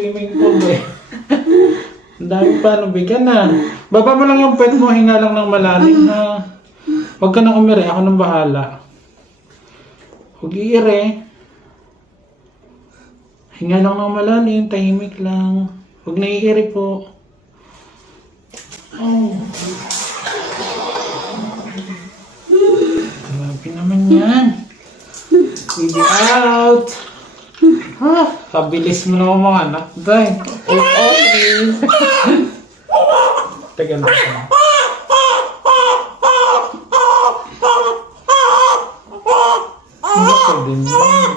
swimming pool eh. Ang dami pa, bigyan na. Baba mo lang yung pet mo, hinga lang ng malalim ha. Huwag ka nang umiri, ako nang bahala. Huwag iire. Hinga lang ng malalim, tahimik lang. Huwag na iire po. Oh. Grabe naman yan. Baby out. Ha? Kabilis mo naman mga anak. Day. Okay. Tagal na siya. Hindi ko din yan.